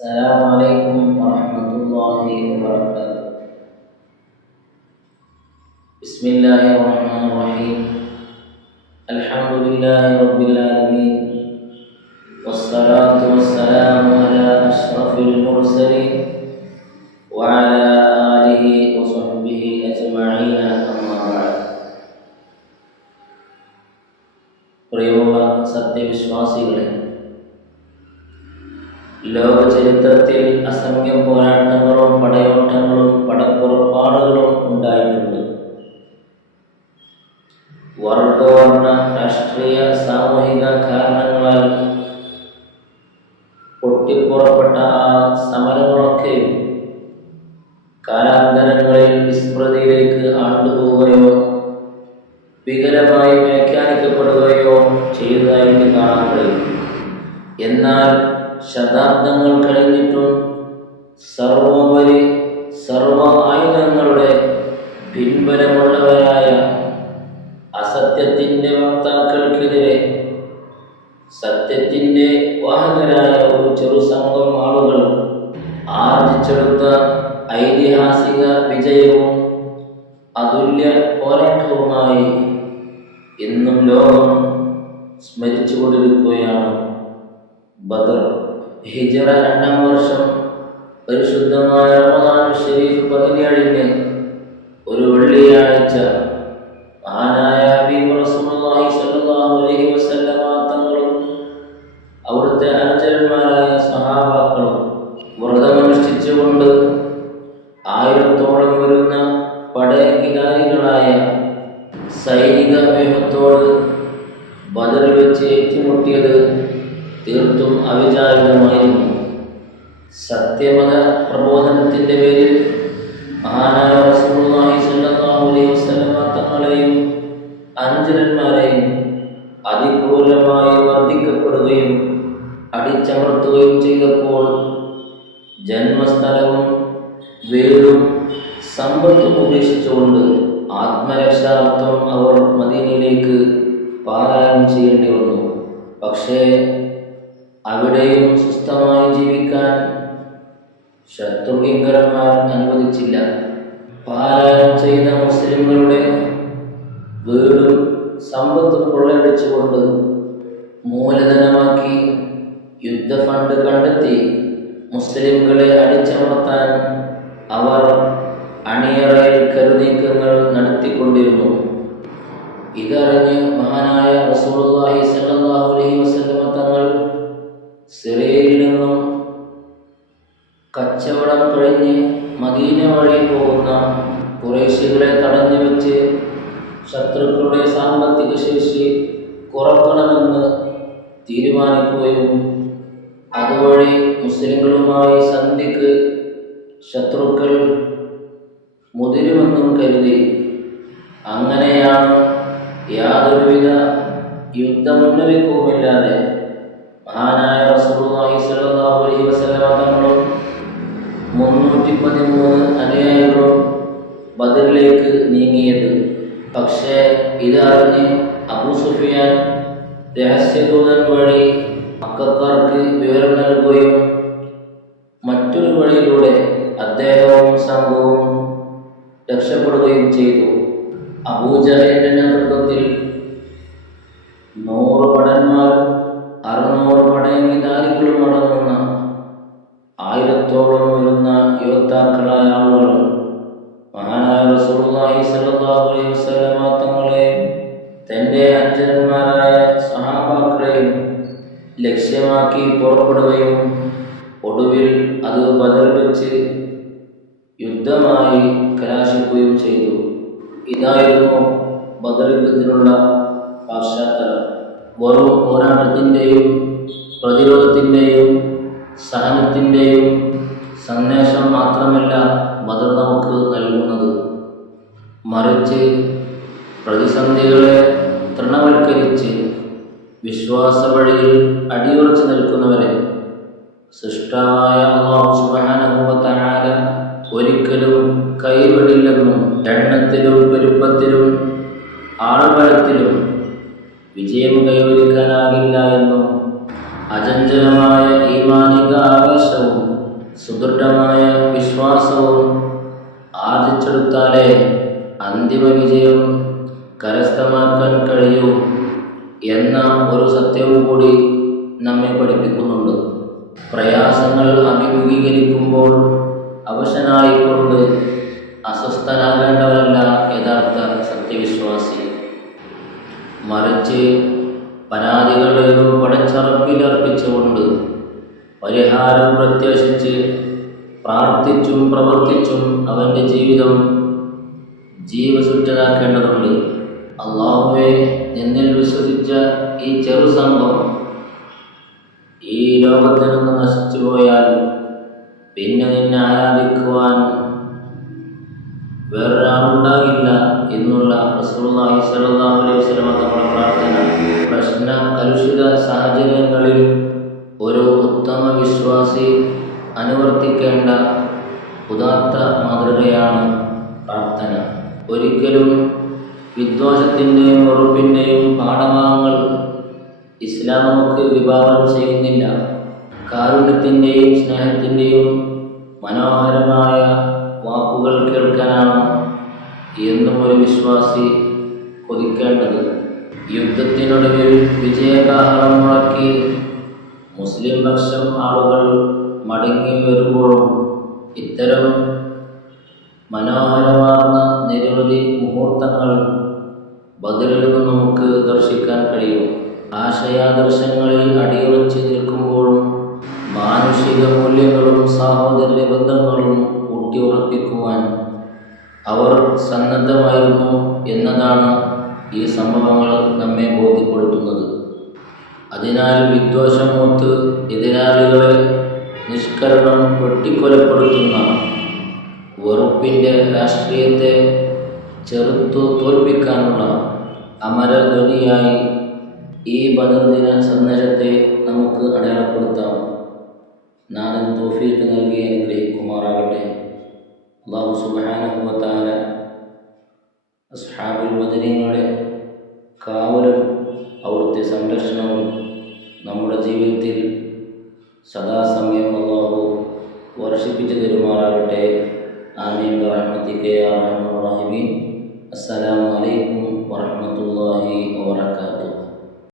السلام عليكم ورحمة الله وبركاته. بسم الله الرحمن الرحيم. الحمد لله رب العالمين، والصلاة والسلام على أشرف المرسلين وعلى آله وصحبه أجمعين. أما بعد. പ്രിയമുള്ള സത്യവിശ്വാസികളെ, ലോക ചരിത്രത്തിൽ അസംഖ്യം പോരാട്ടങ്ങളും പടയോട്ടങ്ങളും പടപ്പുറപ്പാടുകളും ഉണ്ടായിട്ടുണ്ട്. വർഗവർണ്ണ രാഷ്ട്രീയ സാമൂഹിക കാരണങ്ങളാൽ പൊട്ടിപ്പുറപ്പെട്ട ആ സമരങ്ങളൊക്കെയും കാലാന്തരങ്ങളിൽ വിസ്മൃതിയിലേക്ക് ആണ്ടുപോവുകയോ വികലമായി വ്യാഖ്യാനിക്കപ്പെടുകയോ ചെയ്തതായിട്ട് കാണാൻ കഴിയും. എന്നാൽ ശതാബ്ദങ്ങൾ കഴിഞ്ഞിട്ടും സർവോപരി സർവ ആയുധങ്ങളുടെ പിൻബലമുള്ളവരായ അസത്യത്തിൻ്റെ വക്താക്കൾക്കെതിരെ സത്യത്തിൻ്റെ വാഹകരായ ഒരു ചെറു സംഘം ആളുകൾ ആർജിച്ചെടുത്ത ഐതിഹാസിക വിജയവും അതുല്യ പോരാട്ടവുമായി ഇന്നും ലോകം സ്മരിച്ചുകൊണ്ടിരിക്കുകയാണ്. ബദർ. ഹിജ്റ 2-ാം വർഷം പരിശുദ്ധമായ റമദാൻ ഷരീഫ് 17-ന് ഒരു വെള്ളിയാഴ്ച മഹാനായ ഹബീബ് റസൂലുള്ളാഹി സ്വല്ലല്ലാഹു അലൈഹി വസല്ലമ തങ്ങളും അവിടുത്തെ അനുചരന്മാരായ സ്വഹാബാക്കളും വ്രതമനുഷ്ഠിച്ചുകൊണ്ട് 1000-ഓളം വരുന്ന പടയങ്കിധാരികളായ സൈനിക വ്യൂഹത്തോട് ബദറിൽ വെച്ച് ഏറ്റുമുട്ടിയത് തീർത്തും അവിചാരിതമായിരുന്നു. സത്യമത പ്രബോധനത്തിൻ്റെ പേരിൽ മഹാനായ റസൂലുള്ളാഹി സ്വല്ലല്ലാഹു അലൈഹി വസല്ലമ തങ്ങളെയും അനുചരന്മാരെയും അതിക്രൂരമായി വർദ്ധിക്കപ്പെടുകയും അടിച്ചമർത്തുകയും ചെയ്തപ്പോൾ ജന്മസ്ഥലവും വീടും സമ്പത്തും ഉപേക്ഷിച്ചുകൊണ്ട് ആത്മരക്ഷാർത്ഥം അവർ മദീനയിലേക്ക് പാലായനം ചെയ്യേണ്ടി വന്നു. പക്ഷേ അവിടെയും സുസ്ഥമായി ജീവിക്കാൻ ശത്രുകിങ്കരന്മാർ അനുവദിച്ചില്ല. പാലായനം ചെയ്ത മുസ്ലിംകളുടെ വീടും സമ്പത്തും കൊള്ളയടിച്ചുകൊണ്ട് മൂലധനമാക്കി യുദ്ധ ഫണ്ട് കണ്ടെത്തി മുസ്ലിംകളെ അടിച്ചമർത്താൻ അവർ അണിയറയിൽ കരുനീക്കങ്ങൾ നടത്തിക്കൊണ്ടിരുന്നു. ഇതറിഞ്ഞ് മഹാനായ റസൂലുള്ളാഹി സ്വല്ലല്ലാഹു അലൈഹി വസല്ലമ തങ്ങൾ സിറിയയിൽ നിന്നും കച്ചവടം കഴിഞ്ഞ് മദീന വഴി പോകുന്ന ഖുറൈശികളെ തടഞ്ഞു വെച്ച് ശത്രുക്കളുടെ സാമ്പത്തിക ശേഷി കുറക്കണമെന്ന് തീരുമാനിക്കുകയും അതുവഴി മുസ്ലിങ്ങളുമായി സന്ധിക്ക് ശത്രുക്കൾ മുതിരുമെന്നും കരുതി. അങ്ങനെയാണ് യാതൊരുവിധ യുദ്ധമുന്നറിയിപ്പുമില്ലാതെ മഹാനായ റസൂലുള്ളാഹി സ്വല്ലല്ലാഹു അലൈഹി വസല്ലമ തങ്ങളും 313 അനുയായികളും ബദറിലേക്ക് നീങ്ങിയത്. പക്ഷേ ഇതറിഞ്ഞ് അബൂ സുഫിയാൻ രഹസ്യദൂതൻ വഴി മക്കക്കാർക്ക് വിവരം നൽകുകയും മറ്റൊരു വഴിയിലൂടെ അദ്ദേഹവും സംഘവും രക്ഷപ്പെടുകയും ചെയ്തു. അബൂജഹലിന്റെ നേതൃത്വത്തിൽ 100 ഭടന്മാരും 600 പടയങ്കിധാരികളും അടങ്ങുന്ന 1000-ഓളം വരുന്ന യോദ്ധാക്കളായ ആളുകളും മഹാനായ റസൂലുള്ളാഹി സ്വല്ലല്ലാഹു അലൈഹി വസല്ലമ തങ്ങളെയും തൻ്റെ അനുചരന്മാരായ സ്വഹാബാക്കളെയും ലക്ഷ്യമാക്കി പുറപ്പെടുകയും ഒടുവിൽ അത് ബദറിൽ വെച്ച് യുദ്ധമായി കലാശിക്കുകയും ചെയ്തു. ഇതായിരുന്നു ബദർ യുദ്ധത്തിനുള്ള പശ്ചാത്തലം. വെറും പോരാട്ടത്തിൻ്റെയും പ്രതിരോധത്തിൻ്റെയും സഹനത്തിൻ്റെയും സന്ദേശം മാത്രമല്ല ബദർ നമുക്ക് നൽകുന്നത്. മറിച്ച് പ്രതിസന്ധികളെ തൃണവൽക്കരിച്ച് വിശ്വാസ വഴിയിൽ അടിയുറച്ചു നിൽക്കുന്നവരെ സൃഷ്ടാവായ അല്ലാഹു സുബ്ഹാനഹു വ തആല ഒരിക്കലും കൈവിടില്ലെന്നും എണ്ണത്തിലും പെരുപ്പത്തിലും ആൾബലത്തിലും വിജയം കൈവരിക്കാനാകില്ല എന്നും അചഞ്ചലമായ ഈമാനിക ആവേശവും സുദൃഢമായ വിശ്വാസവും ആർജിച്ചെടുത്താലേ അന്തിമ വിജയം കരസ്ഥമാക്കാൻ കഴിയൂ എന്ന ഒരു സത്യവും കൂടി നമ്മെ പഠിപ്പിക്കുന്നുണ്ട്. പ്രയാസങ്ങൾ അഭിമുഖീകരിക്കുമ്പോൾ അവശനായിക്കൊണ്ട് അസ്വസ്ഥനാകേണ്ടവരല്ല യഥാർത്ഥ സത്യവിശ്വാസി. മറിച്ച് പരാതികളേതോ പടച്ചറപ്പിലർപ്പിച്ചുകൊണ്ട് പരിഹാരം പ്രത്യാശിച്ച് പ്രാർത്ഥിച്ചും പ്രവർത്തിച്ചും അവൻ്റെ ജീവിതം ജീവസുറ്റതാക്കേണ്ടതുണ്ട്. അള്ളാഹുവെ, നിന്നിൽ വിശ്വസിച്ച ഈ ചെറു സംഘം ഈ ലോകത്തിൽ നിന്ന് നശിച്ചു പോയാൽ പിന്നെ നിന്നെ ആരാധിക്കുവാൻ വേറൊരാളുണ്ടാകില്ല എന്നുള്ള റസൂലുള്ളാഹി സ്വല്ലല്ലാഹു അലൈഹി വസല്ലം നമ്മുടെ പ്രാർത്ഥന പ്രശ്ന കലുഷിത സാഹചര്യങ്ങളിൽ ഒരു ഉത്തമ വിശ്വാസി അനുവർത്തിക്കേണ്ട ഉദാത്ത മാതൃകയാണ് പ്രാർത്ഥന. ഒരിക്കലും വിദ്വേഷത്തിൻ്റെയും വെറുപ്പിൻ്റെയും പാഠഭാഗങ്ങൾ ഇസ്ലാം നമുക്ക് വിഭാവനം ചെയ്യുന്നില്ല. കാരുണ്യത്തിൻ്റെയും സ്നേഹത്തിൻ്റെയും മനോഹരമായ വാക്കുകൾ കേൾക്കാനാണ് എന്നും ഒരു വിശ്വാസി കൊതിക്കേണ്ടത്. യുദ്ധത്തിനൊടുവിൽ വിജയകാഹളം മുഴക്കി മുസ്ലിം പക്ഷം ആളുകൾ മടങ്ങി വരുമ്പോഴും ഇത്തരം മനോഹരമാർന്ന നിരവധി മുഹൂർത്തങ്ങൾ ബദറിൽ നിന്ന് നമുക്ക് ദർശിക്കാൻ കഴിയും. ആശയാദർശങ്ങളിൽ അടിയുറച്ച് നിൽക്കുമ്പോഴും മാനുഷിക മൂല്യങ്ങളും സാഹോദര്യ ബന്ധങ്ങളും ഊട്ടിയുറപ്പിക്കുവാൻ അവർ സന്നദ്ധമായിരുന്നു എന്നതാണ് ഈ സംഭവങ്ങൾ നമ്മെ ബോധ്യപ്പെടുത്തുന്നത്. അതിനാൽ വിദ്വേഷമൂത്ത് എതിരാളികളെ നിഷ്കരണം വെട്ടിക്കൊലപ്പെടുത്തുന്ന വെറുപ്പിൻ്റെ രാഷ്ട്രീയത്തെ ചെറുത്തു തോൽപ്പിക്കാനുള്ള അമരധ്വനിയായി ഈ ബദർ ദിന സന്ദേശത്തെ നമുക്ക് അടയാളപ്പെടുത്താം. നാഥൻ തൗഫീഖ് നൽകി അനുഗ്രഹിക്കുമാറാകട്ടെ. അല്ലാഹു സുബ്ഹാനഹു വ തആല അസ്ഹാബുൽ ബദരീങ്ങളുടെ കാവലും അവിടുത്തെ സംരക്ഷണവും നമ്മുടെ ജീവിതത്തിൽ സദാസമയം അല്ലാഹു വർഷിപ്പിച്ചു തരുമാറാകട്ടെ. ആമീൻ ബിറഹ്മതിക യാ അർഹമർ റഹീമീൻ. അസ്സലാമു അലൈക്കും വറഹ്മത്തുള്ളാഹി വബറകാതുഹു.